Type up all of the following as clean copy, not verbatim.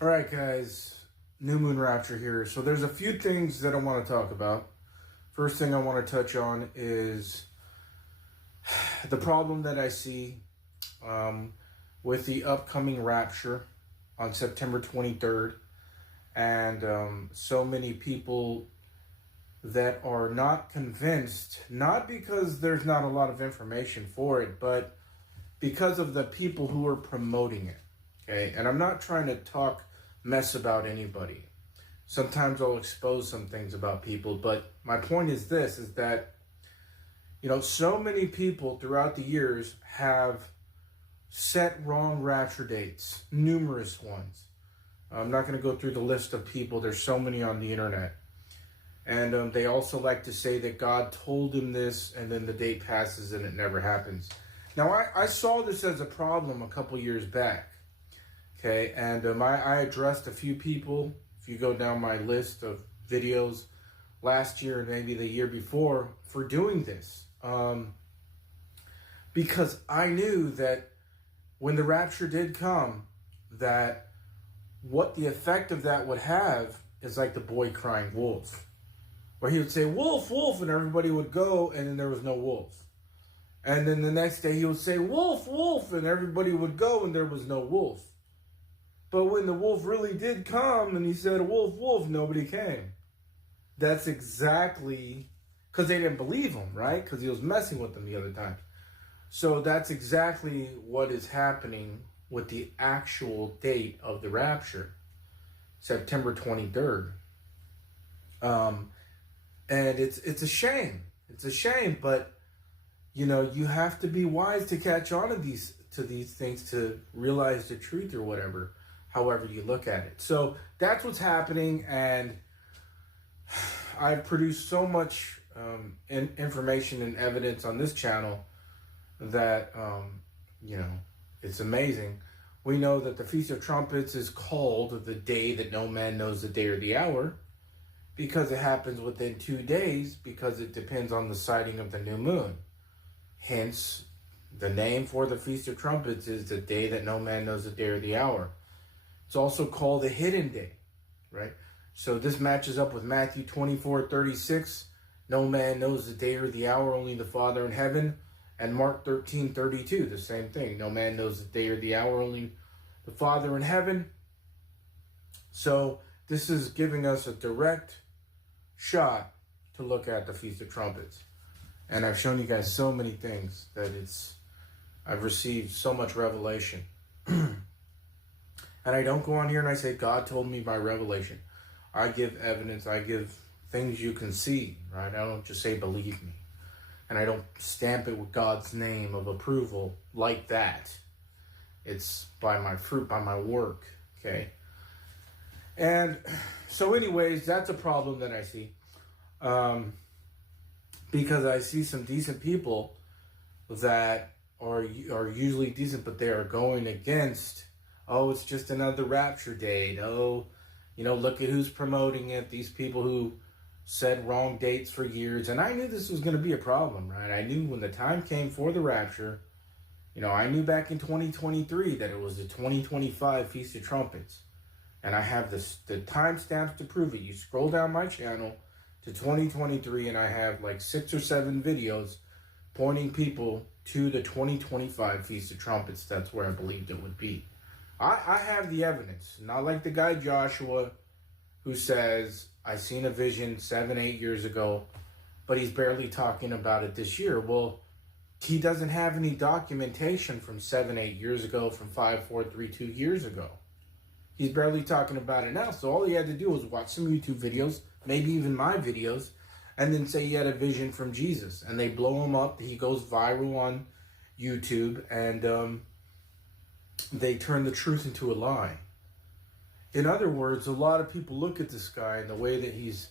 All right, guys, new moon rapture here. So there's a few things that I want to talk about. First thing I want to touch on is the problem that I see with the upcoming rapture on September 23rd, and so many people that are not convinced, not because there's not a lot of information for it, but because of the people who are promoting it. Okay, and I'm not trying to talk mess about anybody. Sometimes I'll expose some things about people, but my point is this, is that, so many people throughout the years have set wrong rapture dates, numerous ones. I'm not going to go through the list of people. There's so many on the internet. And they also like to say that God told him this, and then the date passes and it never happens. Now, I saw this as a problem a couple years back. Okay, and I addressed a few people. If you go down my list of videos last year and maybe the year before for doing this. Because I knew that when the rapture did come, that what the effect of that would have is like the boy crying wolf. Where he would say, wolf, wolf, and everybody would go, and then there was no wolf. And then the next day he would say, wolf, wolf, and everybody would go, and there was no wolf. But when the wolf really did come and he said, wolf, wolf, nobody came. That's exactly, because they didn't believe him, right? Because he was messing with them the other time. So that's exactly what is happening with the actual date of the rapture, September 23rd. And it's a shame. It's a shame, but, you have to be wise to catch on to these things to realize the truth or whatever. However you look at it. So that's what's happening, and I've produced so much information and evidence on this channel that, it's amazing. We know that the Feast of Trumpets is called the day that no man knows the day or the hour, because it happens within 2 days, because it depends on the sighting of the new moon. Hence, the name for the Feast of Trumpets is the day that no man knows the day or the hour. It's also called the hidden day, right? So this matches up with Matthew 24:36. No man knows the day or the hour, only the Father in heaven. And Mark 13:32, the same thing. No man knows the day or the hour, only the Father in heaven. So this is giving us a direct shot to look at the Feast of Trumpets. And I've shown you guys so many things that I've received so much revelation. And I don't go on here and I say, God told me by revelation. I give evidence. I give things you can see, right? I don't just say, believe me. And I don't stamp it with God's name of approval like that. It's by my fruit, by my work, okay? And so anyways, that's a problem that I see. Because I see some decent people that are usually decent, but they are going against, oh, it's just another rapture date. Oh, look at who's promoting it. These people who said wrong dates for years. And I knew this was going to be a problem, right? I knew when the time came for the rapture, I knew back in 2023 that it was the 2025 Feast of Trumpets. And I have the timestamps to prove it. You scroll down my channel to 2023 and I have like 6 or 7 videos pointing people to the 2025 Feast of Trumpets. That's where I believed it would be. I have the evidence, not like the guy Joshua who says, I seen a vision 7, 8 years ago, but he's barely talking about it this year. Well, he doesn't have any documentation from 7, 8 years ago, from 5, 4, 3, 2 years ago. He's barely talking about it now. So all he had to do was watch some YouTube videos, maybe even my videos, and then say he had a vision from Jesus. And they blow him up. He goes viral on YouTube, and they turn the truth into a lie. In other words, a lot of people look at this guy and the way that he's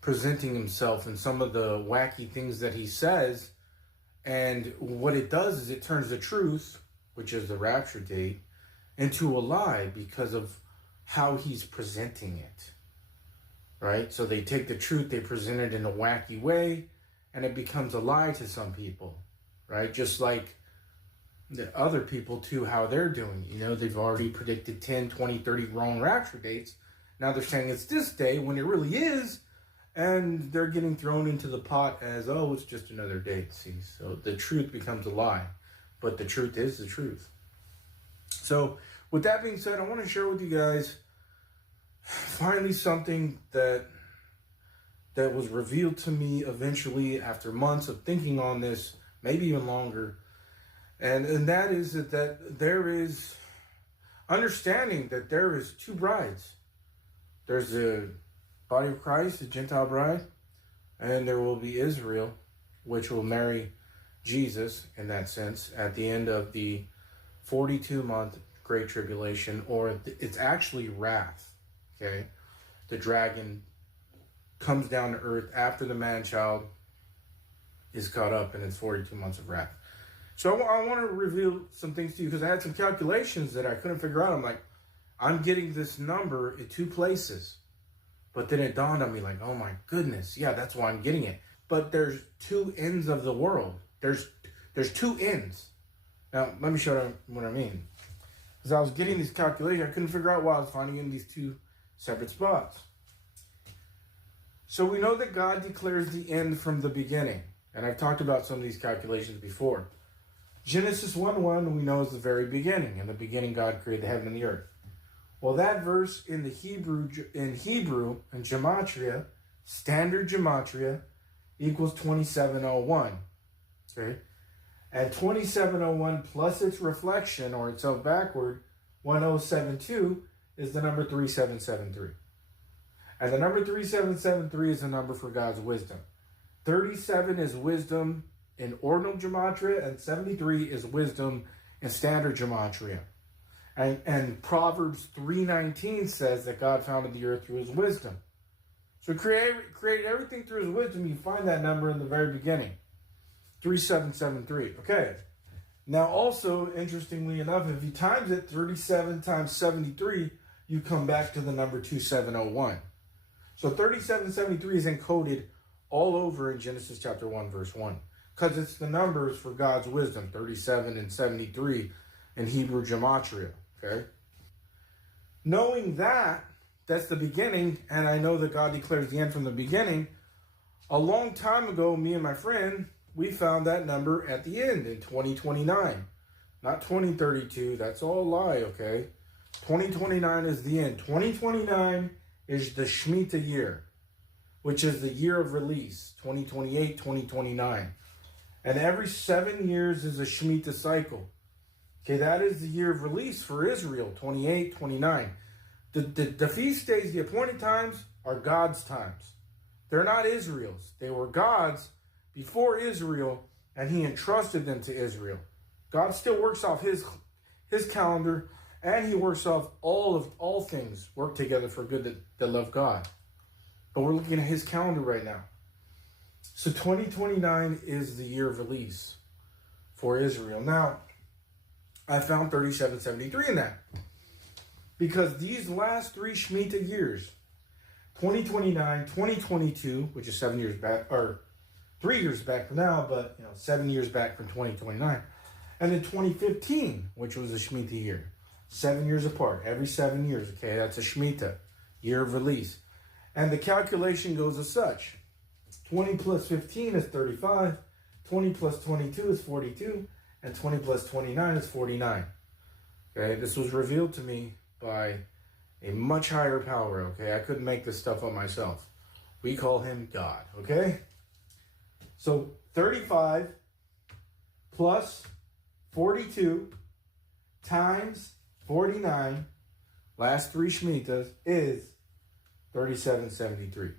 presenting himself and some of the wacky things that he says, and what it does is it turns the truth, which is the rapture date, into a lie because of how he's presenting it, right? So they take the truth, they present it in a wacky way, and it becomes a lie to some people, right? Just like the other people too, how they're doing. You know, they've already predicted 10, 20, 30 wrong rapture dates. Now they're saying it's this day when it really is, and they're getting thrown into the pot as, oh, it's just another date. See, so the truth becomes a lie, but the truth is the truth. So with that being said, I want to share with you guys finally something that was revealed to me eventually after months of thinking on this, maybe even longer. And that is that there is understanding that there is two brides. There's the body of Christ, the Gentile bride, and there will be Israel, which will marry Jesus in that sense at the end of the 42-month Great Tribulation, or it's actually wrath, okay? The dragon comes down to earth after the man-child is caught up in its 42 months of wrath. So I want to reveal some things to you because I had some calculations that I couldn't figure out. I'm like, I'm getting this number in two places. But then it dawned on me like, oh my goodness, yeah, that's why I'm getting it. But there's two ends of the world. There's two ends. Now, let me show you what I mean. As I was getting these calculations, I couldn't figure out why I was finding in these two separate spots. So we know that God declares the end from the beginning. And I've talked about some of these calculations before. Genesis 1:1 we know is the very beginning. In the beginning, God created the heaven and the earth. Well, that verse in the Hebrew, in gematria, standard gematria, equals 2701. Okay? And 2701 plus its reflection, or itself backward, 1072, is the number 3773. And the number 3773 is a number for God's wisdom. 37 is wisdom in ordinal gematria, and 73 is wisdom in standard gematria. And Proverbs 3:19 says that God founded the earth through his wisdom. So create everything through his wisdom. You find that number in the very beginning. 3773. Okay. Now also, interestingly enough, if you times it 37 times 73, you come back to the number 2701. So 3773 is encoded all over in Genesis chapter 1, verse 1. Because it's the numbers for God's wisdom, 37 and 73 in Hebrew gematria. Okay? Knowing that, that's the beginning, and I know that God declares the end from the beginning, a long time ago, me and my friend, we found that number at the end in 2029. Not 2032, that's all a lie, okay? 2029 is the end. 2029 is the Shemitah year, which is the year of release, 2028, 2029. And every 7 years is a Shemitah cycle. Okay, that is the year of release for Israel, 28, 29. The feast days, the appointed times, are God's times. They're not Israel's. They were God's before Israel, and he entrusted them to Israel. God still works off his calendar, and he works off all things work together for good that love God. But we're looking at his calendar right now. So 2029 is the year of release for Israel. Now, I found 3773 in that. Because these last three Shemitah years, 2029, 2022, which is 7 years back, or 3 years back from now, but 7 years back from 2029, and then 2015, which was a Shemitah year, 7 years apart, every 7 years. Okay, that's a Shemitah, year of release, and the calculation goes as such: 20 plus 15 is 35, 20 plus 22 is 42, and 20 plus 29 is 49. Okay, this was revealed to me by a much higher power. Okay, I couldn't make this stuff up myself. We call him God. Okay. So 35 plus 42 times 49, last three Shemitahs, is 3773.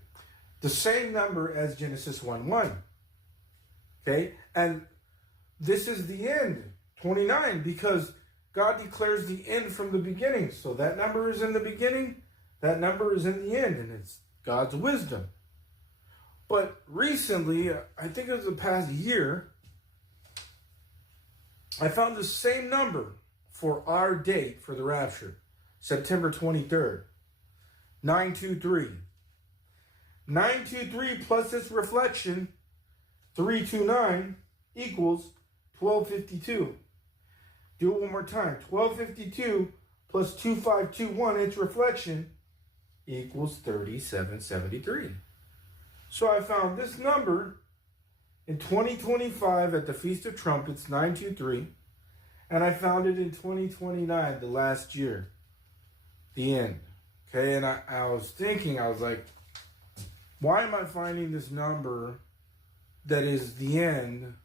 The same number as Genesis 1:1. Okay? And this is the end, 29, because God declares the end from the beginning. So that number is in the beginning, that number is in the end, and it's God's wisdom. But recently, I think it was the past year, I found the same number for our date for the rapture, September 23rd, 923. 923 plus its reflection, 329, equals 1252. Do it one more time. 1252 plus 2521, its reflection, equals 3773. So I found this number in 2025 at the Feast of Trumpets, 923. And I found it in 2029, the last year, the end. Okay, and I was thinking, I was like, why am I finding this number that is the end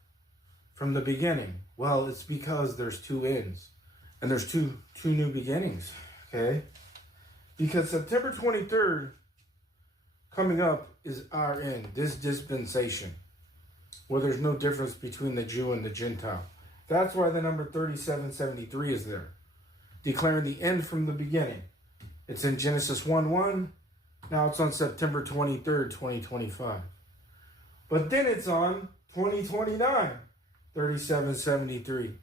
from the beginning? Well, it's because there's two ends. And there's two new beginnings, okay? Because September 23rd, coming up, is our end, this dispensation, where there's no difference between the Jew and the Gentile. That's why the number 3773 is there, declaring the end from the beginning. It's in Genesis 1:1. Now it's on September 23rd, 2025. But then it's on 2029, 3773.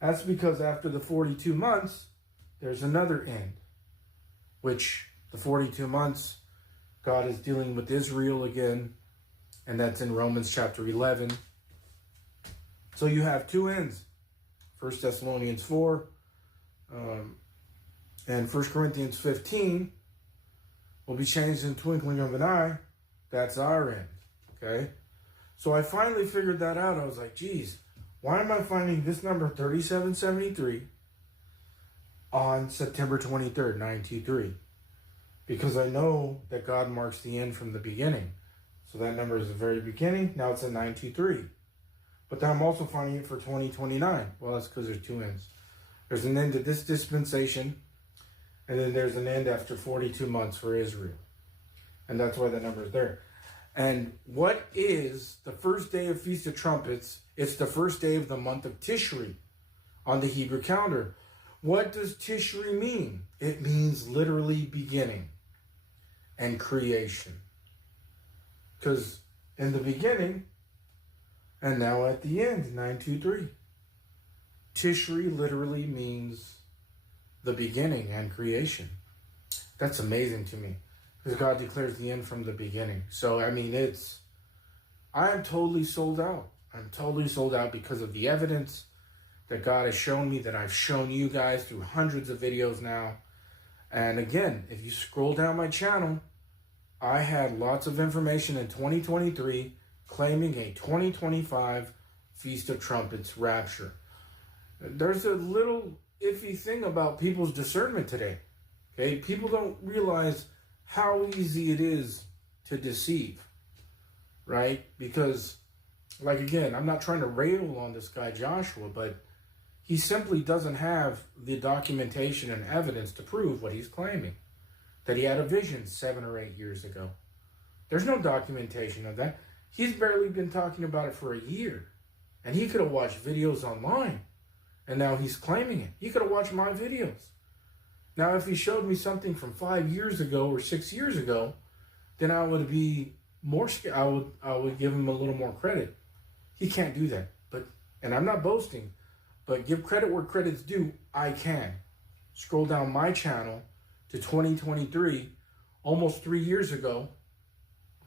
That's because after the 42 months, there's another end, which the 42 months, God is dealing with Israel again, and that's in Romans chapter 11. So you have two ends. 1 Thessalonians 4 and 1 Corinthians 15 will be changed in the twinkling of an eye. That's our end, okay? So I finally figured that out. I was like, geez, why am I finding this number 3773 on September 23rd, 923? Because I know that God marks the end from the beginning. So that number is the very beginning. Now it's a 923. But then I'm also finding it for 2029. Well, that's because there's two ends. There's an end to this dispensation, and then there's an end after 42 months for Israel. And that's why the number is there. And what is the first day of Feast of Trumpets? It's the first day of the month of Tishri on the Hebrew calendar. What does Tishri mean? It means literally beginning and creation. Because in the beginning, and now at the end, 923. Tishri literally means the beginning and creation. That's amazing to me, because God declares the end from the beginning. So, I mean, I am totally sold out. I'm totally sold out because of the evidence that God has shown me, that I've shown you guys through hundreds of videos now. And again, if you scroll down my channel, I had lots of information in 2023 claiming a 2025 Feast of Trumpets rapture. There's a little iffy thing about people's discernment today. Okay, people don't realize how easy it is to deceive, right? Because, like, again, I'm not trying to rail on this guy Joshua, but he simply doesn't have the documentation and evidence to prove what he's claiming, that he had a vision 7 or 8 years ago. There's no documentation of that. He's barely been talking about it for a year, and he could have watched videos online, and now he's claiming it. He could have watched my videos. Now, if he showed me something from 5 years ago or 6 years ago, then I would be more scared. I would give him a little more credit. He can't do that. And I'm not boasting, but give credit where credit's due. I can. Scroll down my channel to 2023, almost 3 years ago.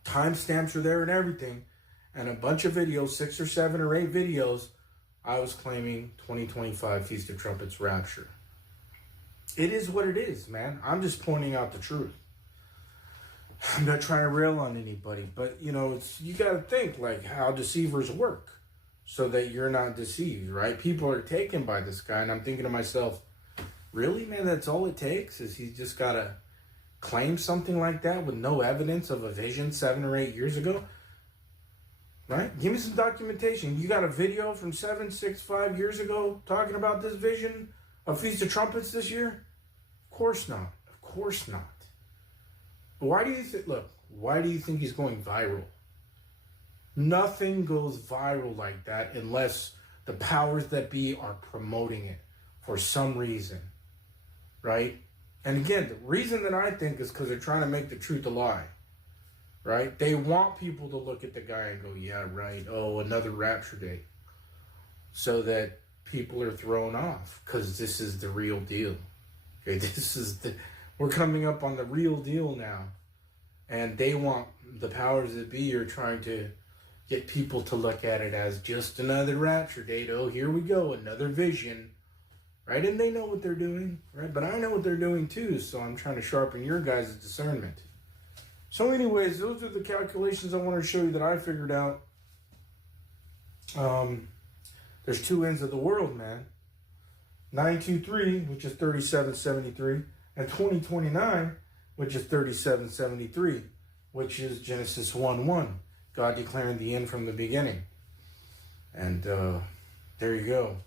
Timestamps are there and everything. And a bunch of videos, 6 or 7 or 8 videos, I was claiming 2025 Feast of Trumpets rapture. It is what it is, man. I'm just pointing out the truth. I'm not trying to rail on anybody, but you got to think like how deceivers work so that you're not deceived, right? People are taken by this guy, and I'm thinking to myself, really, man, that's all it takes? Is he just got to claim something like that with no evidence of a vision 7 or 8 years ago? Right? Give me some documentation. You got a video from 7, 6, 5 years ago talking about this vision of Feast of Trumpets this year? Of course not. Of course not. But why do you think he's going viral? Nothing goes viral like that unless the powers that be are promoting it for some reason. Right? And again, the reason that I think is because they're trying to make the truth a lie. Right? They want people to look at the guy and go, yeah, right. Oh, another rapture date. So that people are thrown off because this is the real deal. Okay, we're coming up on the real deal now. And they want, the powers that be are trying to get people to look at it as just another rapture date. Oh, here we go, another vision. right? And they know what they're doing, right? But I know what they're doing too, so I'm trying to sharpen your guys' discernment. So anyways, those are the calculations I want to show you that I figured out. There's two ends of the world, man. 923, which is 3773, and 2029, which is 3773, which is Genesis 1:1. God declaring the end from the beginning. And there you go.